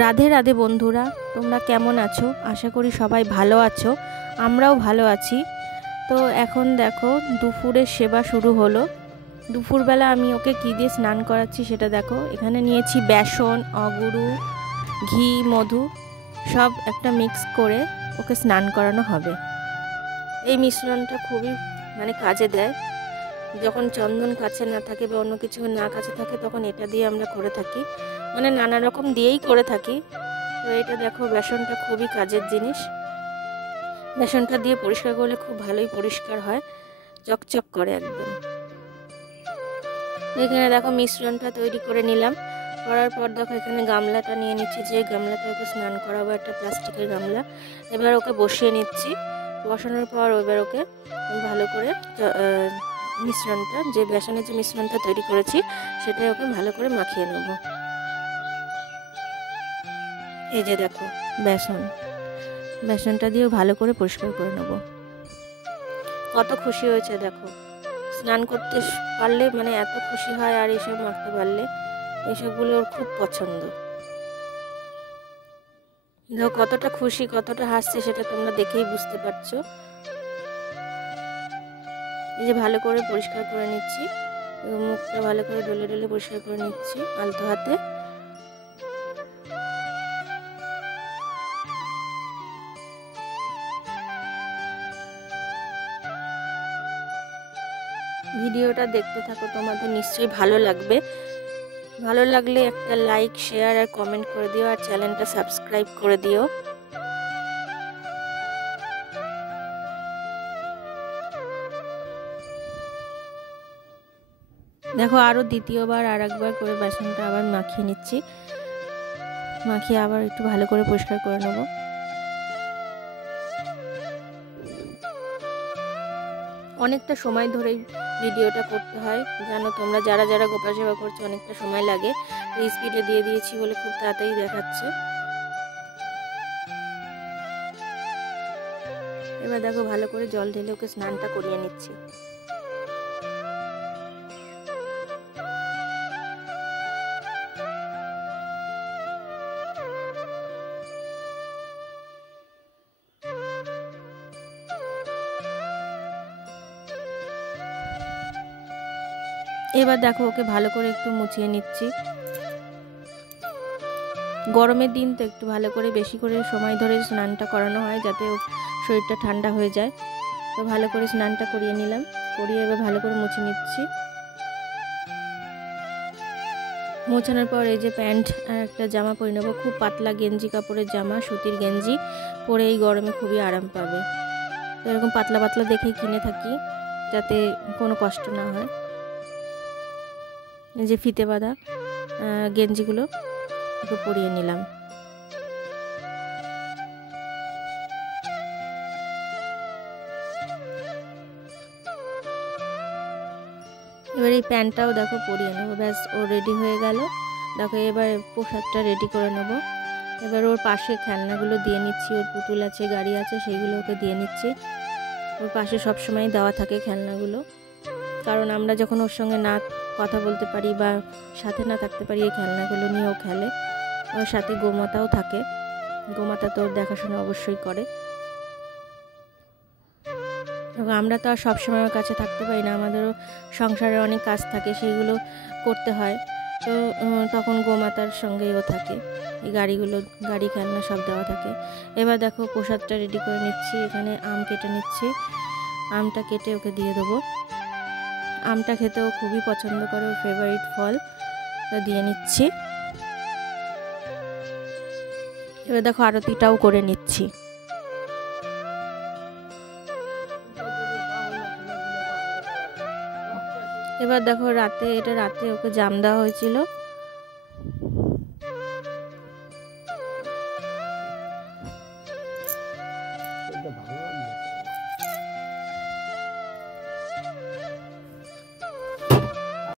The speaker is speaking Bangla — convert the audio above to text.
রাধে রাধে বন্ধুরা, তোমরা কেমন আছো? আশা করি সবাই ভালো আছো। আমরাও ভালো আছি। তো এখন দেখো দুপুরের সেবা শুরু হলো। দুপুরবেলা আমি ওকে কী দিয়ে স্নান করাচ্ছি সেটা দেখো। এখানে নিয়েছি বেসন, অগুরু, ঘি, মধু সব একটা মিক্স করে ওকে স্নান করানো হবে। এই মিশ্রণটা খুবই কাজে দেয়। যখন চন্দন কাছে না থাকে বা অন্য কিছু না কাছে থাকে তখন এটা দিয়ে আমরা করে থাকি, নানা রকম দিয়েই করে থাকি। তো এটা দেখো, বেসনটা খুবই কাজের জিনিস। বেসনটা দিয়ে পরিষ্কার করলে খুব ভালোই পরিষ্কার হয়, চকচক করে একদম। এখানে দেখো মিশ্রণটা তৈরি করে নিলাম। করার পর দেখো এখানে গামলাটা নিয়ে নিচ্ছি, যে গামলাটা ওকে স্নান করাবো, একটা প্লাস্টিকের গামলা। এবার ওকে বসিয়ে নিচ্ছি। বসানোর পর এবার ওকে ভালো করে মিশ্রণটা, যে বেসনের যে মিশ্রণটা তৈরি করেছি সেটা ওকে ভালো করে মাখিয়ে নেব। এই যে দেখো বেসনটা দিয়েও ভালো করে পরিষ্কার করে নেব। কত খুশি হয়েছে দেখো, স্নান করতে পারলে এত খুশি হয়, আর এইসব মাখতে পারলে এইসবগুলো ওর খুব পছন্দ। দেখো কতটা খুশি, কতটা হাসছে সেটা তোমরা দেখেই বুঝতে পারছো। এই যে ভালো করে পরিষ্কার করে নিচ্ছি, মুখটা ভালো করে ডলে ডলে পরিষ্কার করে নিচ্ছি আলতো হাতে। ভিডিওটা দেখতে থাকো, তোমাদের নিশ্চয়ই ভালো লাগবে। ভালো লাগলে একটা লাইক, শেয়ার আর কমেন্ট করে দিও, আর চ্যানেলটা সাবস্ক্রাইব করে দিও। দেখো আরও দ্বিতীয়বার আর একবার করে বেসনটা আবার মাখিয়ে নিচ্ছি। মাখিয়ে আবার একটু ভালো করে পরিষ্কার করে নেব। অনেকটা সময় ধরেই ভিডিওটা করতে হয়, জানো তোমরা যারা যারা গোপাল সেবা করছো অনেকটা সময় লাগে। এই স্পিডে দিয়ে দিয়েছি বলে খুব তাড়াতাড়ি দেখাচ্ছে। এবার দেখো ভালো করে জল ঢেলে ওকে স্নানটা করিয়ে নিচ্ছি। এবার দেখো ওকে ভালো করে একটু মুছিয়ে নিচ্ছি। গরমের দিন তো একটু ভালো করে বেশি করে সময় ধরে স্নানটা করানো হয়, যাতে শরীরটা ঠান্ডা হয়ে যায়। তো ভালো করে স্নানটা করিয়ে নিলাম, করিয়ে এবার ভালো করে মুছে নিচ্ছি। মোছানোর পর এই যে প্যান্ট আর একটা জামা পরে নেবো, খুব পাতলা গেঞ্জি কাপড়ের জামা, সুতির গেঞ্জি পরে এই গরমে খুবই আরাম পাবে। তো এরকম পাতলা পাতলা দেখেই কিনে থাকি, যাতে কোনো কষ্ট না হয়। এই যে ফিতে বাঁধা গেঞ্জিগুলো একটু পরিয়ে নিলাম। এবার এই প্যান্টটাও দেখো পরিয়ে নেবো। ব্যাস ও রেডি হয়ে গেল। দেখো এবার পোশাকটা রেডি করে নেব। এবার ওর পাশে খেলনাগুলো দিয়ে নিচ্ছি, ওর পুতুল আছে, গাড়ি আছে, সেইগুলো ওকে দিয়ে নিচ্ছি। ওর পাশে সবসময় দেওয়া থাকে খেলনাগুলো, কারণ আমরা যখন ওর সঙ্গে না কথা বলতে পারি বা সাথে না থাকতে পারি, এই খেলনাগুলো নিয়ে ও খেলে। ওর সাথে গোমাতাও থাকে, গোমাতা তো ওর দেখাশোনা অবশ্যই করে। আমরা তো আর সবসময় ওর কাছে থাকতে পারি না, আমাদেরও সংসারে অনেক কাজ থাকে, সেইগুলো করতে হয়। তো তখন গোমাতার সঙ্গেই ও থাকে। এই গাড়ি খেলনা সব দেওয়া থাকে। এবার দেখো প্রসাদটা রেডি করে নিচ্ছি। এখানে আম কেটে নিচ্ছি, আমটা কেটে ওকে দিয়ে দেবো। আমটা খেতেও খুবই পছন্দ করে, ওর ফেভারিট ফল। দিয়ে নিচ্ছি। এবার দেখো আরতিটাও করে নিচ্ছি। এবার দেখো রাতে ওকে জাম দেওয়া হয়েছিল,